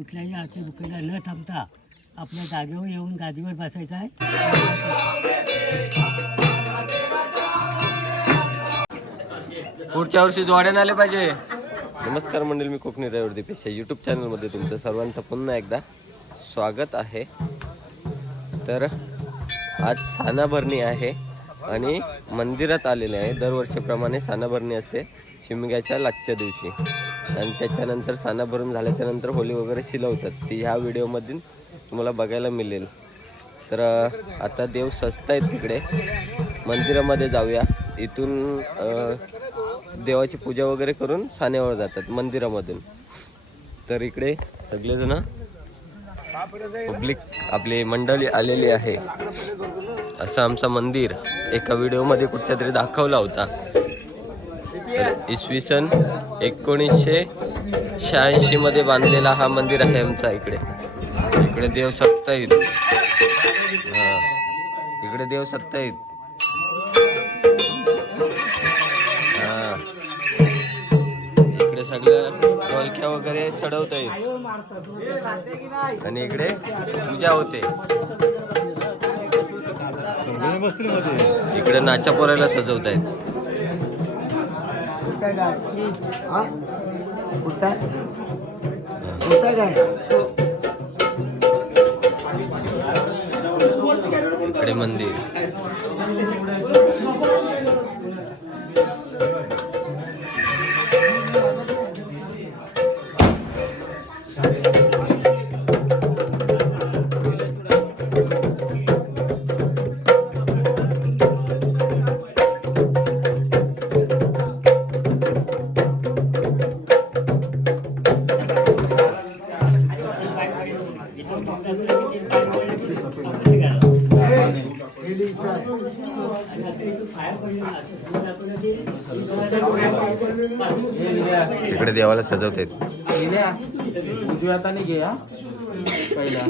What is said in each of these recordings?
कुठल्याही आरती बुकेला न थांबता आपल्या जागेवर येऊन गादीवर बसायचं आहे. पुढच्या वर्षी जोड्याने आले पाहिजे. नमस्कार मंडळी मी कोकणी ड्रायव्हर दीपेश. यूट्यूब चॅनलमध्ये तुमचं सर्वांचं पुन्हा एकदा स्वागत आहे. तर आज सानाभरणी आहे आणि मंदिरात आलेले आहे. दरवर्षीप्रमाणे सानाभरणी असते. शिमग्याच्या लाचच्या दिवशी. आणि त्याच्यानंतर साना भरून झाल्याच्यानंतर होली वगैरे शिलवतात. ती ह्या व्हिडिओमधून तुम्हाला बघायला मिळेल. तर आता देव सजत आहेत तिकडे. मंदिरामध्ये जाऊया. इथून देवाची पूजा वगैरे करून सानेवर जातात मंदिरामधून. तर इकडे सगळेजण पब्लिक आपली मंडळी आलेली आहे. असं आमचं मंदिर एका व्हिडिओमध्ये कुठच्या तरी दाखवला होता. तर इसवी सन एकोणीसशे शहाऐंशी मध्ये बांधलेला हा मंदिर आहे आमचा इकडे. इकडे देव सत्ता येत हां. इकडे देव सत्ता येत हां. इकडे सगळं ढोलक्या वगैरे चढवता येत आणि इकडे पूजा होते. इकडे नाचा पोरायला सजवतायत. कुठं काय हा? कुठं कुठं काय इकडे मंदिर. सजवतायत उजव्या हाताने घे हा. पहिला.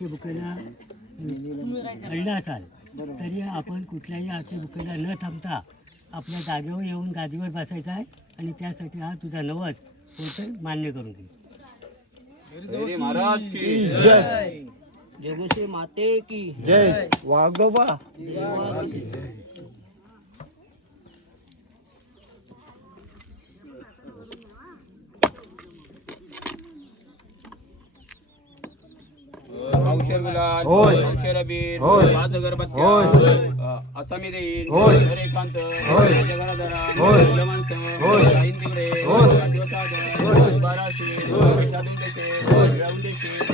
हाके बुकेला अडलं असाल तरी आपण कुठल्याही हाके बुकेला न थांबता आपल्या जागेवर येऊन गादीवर बसायचं आहे आणि त्यासाठी हा तुझा नवस होतं मान्य करून घे महाराज की जगसे माते की जय. वाघोबा. शेर गुलाल होय. शेर अबीर होय. पाच अगरबत्त्या होय. आसामी रेल होय. हरेकांत होय. जगनाधरा होय. जमंत होय. साईन दिवरे होय. होय. बाराशे होय. शादू देशे होय. राहुल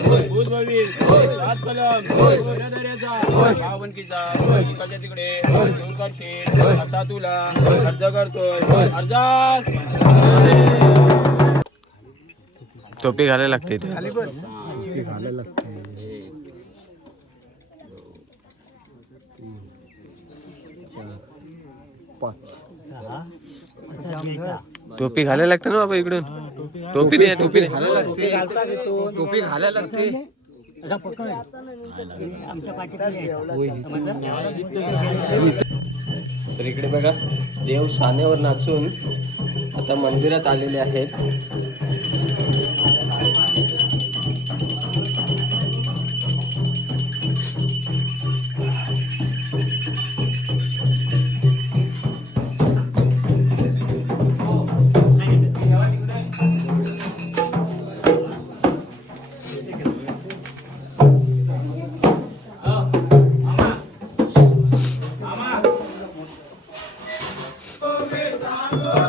होय. भूत भवीर होय. राज कलम होय. सोन्यादर्याचा होय. पावन किजा होय. इकडच्या तिकडे होय. जोरदार शेर आता तुला अर्ज़ करतोय अर्जास टोपी घालायला लागते ते घालायला लागते. टोपी घालायला लागते ना बाबा इकडून? टोपी नाही टोपी दे टोपी घालायला लागते. तर इकडे बघा देव सानेवर नाचून आता मंदिरात आलेले आहेत. Uh -huh.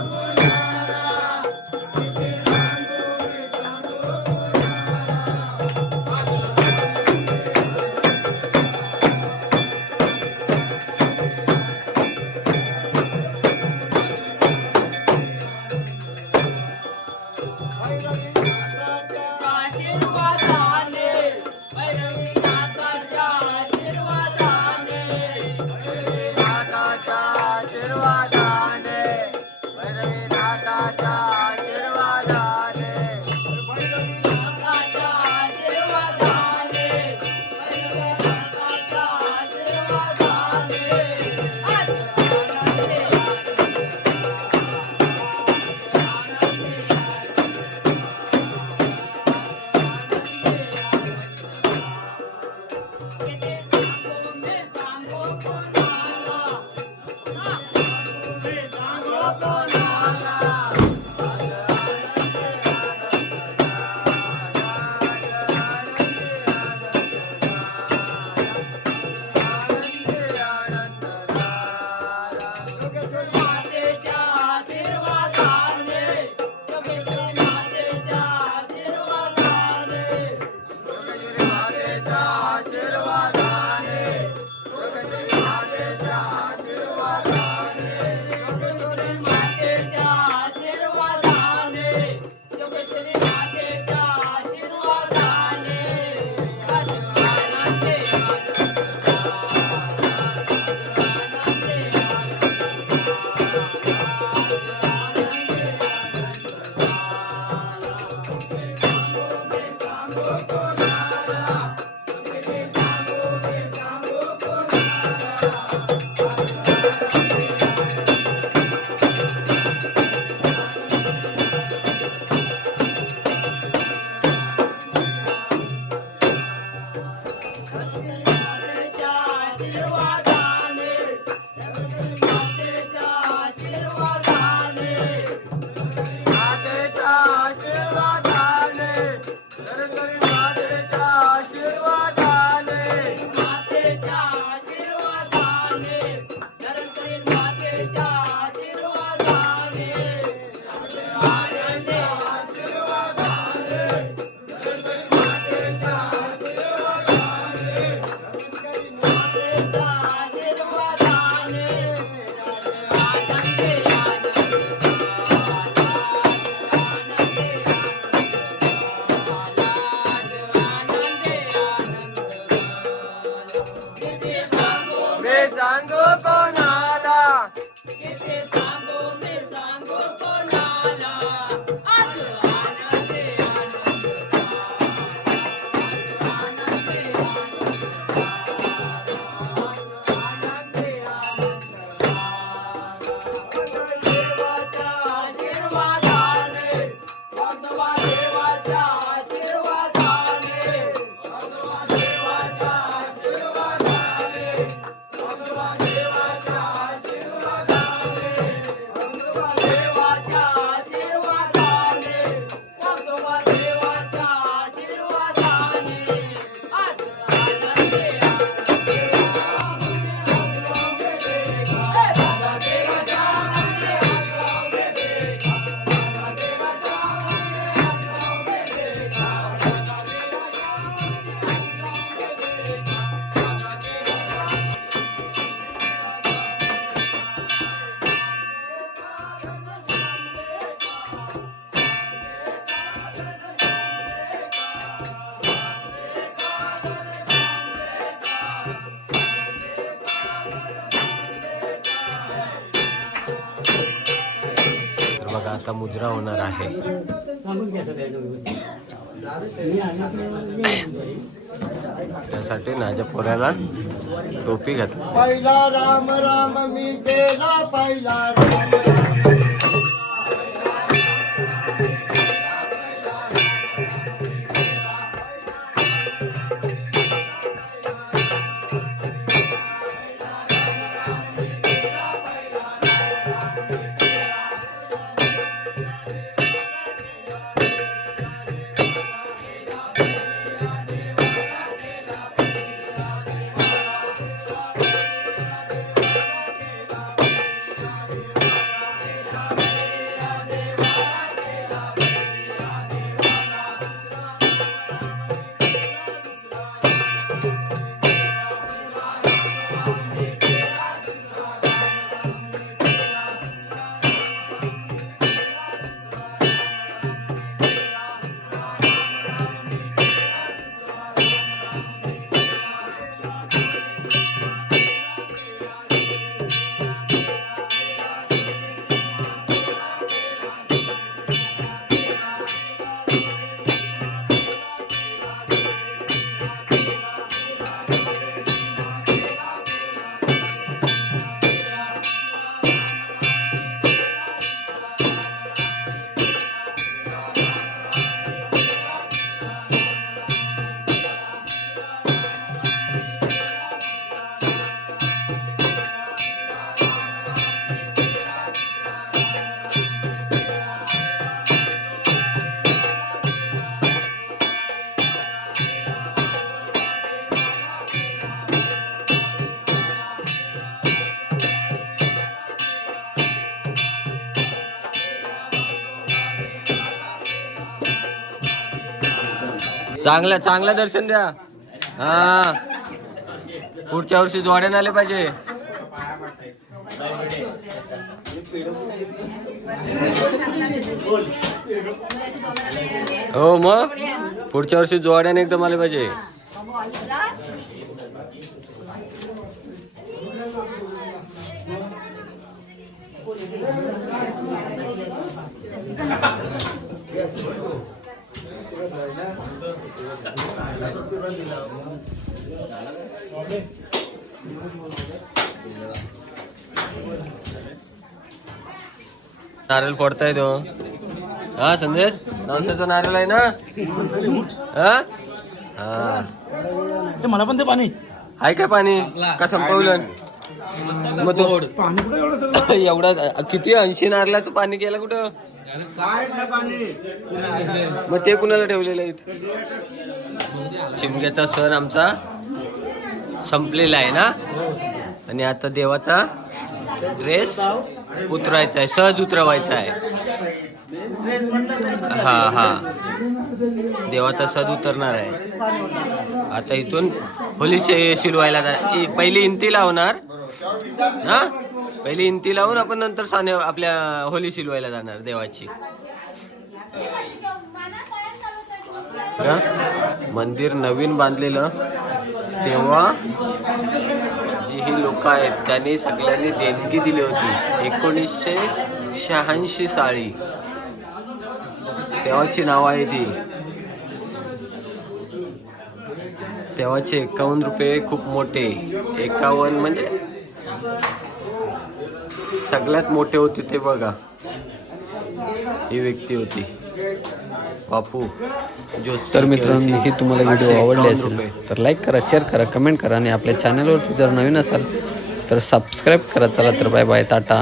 आता मुद्रा होणार आहे. त्यासाठी माझ्या पोऱ्याला टोपी घातली. पहिला राम राम मी गेला पहिला चांगलं चांगलं दर्शन द्या. हा. पुढच्या वर्षी जोड्यान आले पाहिजे. हो मग? पुढच्या वर्षी जोड्याने एकदम आले पाहिजे. नारळ फोडताय तो. हा संदेश? नवसाचा नारळ आहे ना? हा? हा. मला पण ते पाणी. आहे काय पाणी? का संपवलं? मग तो एवढा किती ऐंशी नारळाचं पाणी गेलं कुठं? मग ते कुणाला ठेवलेलं आहे इथं? शिमग्याचा सण आमचा संपलेला आहे ना? आणि आता देवाचा ड्रेस उतरायचा आहे सहज उतरवायचा आहे. हा हा. देवाचा सद उतरणार आहे. आता इथून होली शे- शिलवायला जाणार पहिली इंती लावणार हा पहिली इंती लावून आपण नंतर साने आपल्या होली शिलवायला जाणार देवाची. मंदिर नवीन बांधलेलं. तेव्हा जी ही लोक आहेत त्यांनी सगळ्यांनी देणगी दिली होती. एकोणीसशे शहाऐंशी साली. तेव्हाची नाव आहे ती. तेव्हाचे एकावन्न रुपये खूप मोठे. एकावन्न म्हणजे सगळ्यात मोठे होते ते बघा. ही व्यक्ती होती. बापू जोशी तर मित्रांनो ही तुम्हाला व्हिडिओ आवडली असेल. तर लाईक करा शेअर करा कमेंट करा आणि आपल्या चॅनलवरती जर नवीन असाल तर सबस्क्राईब करा. चला तर बाय बाय टाटा.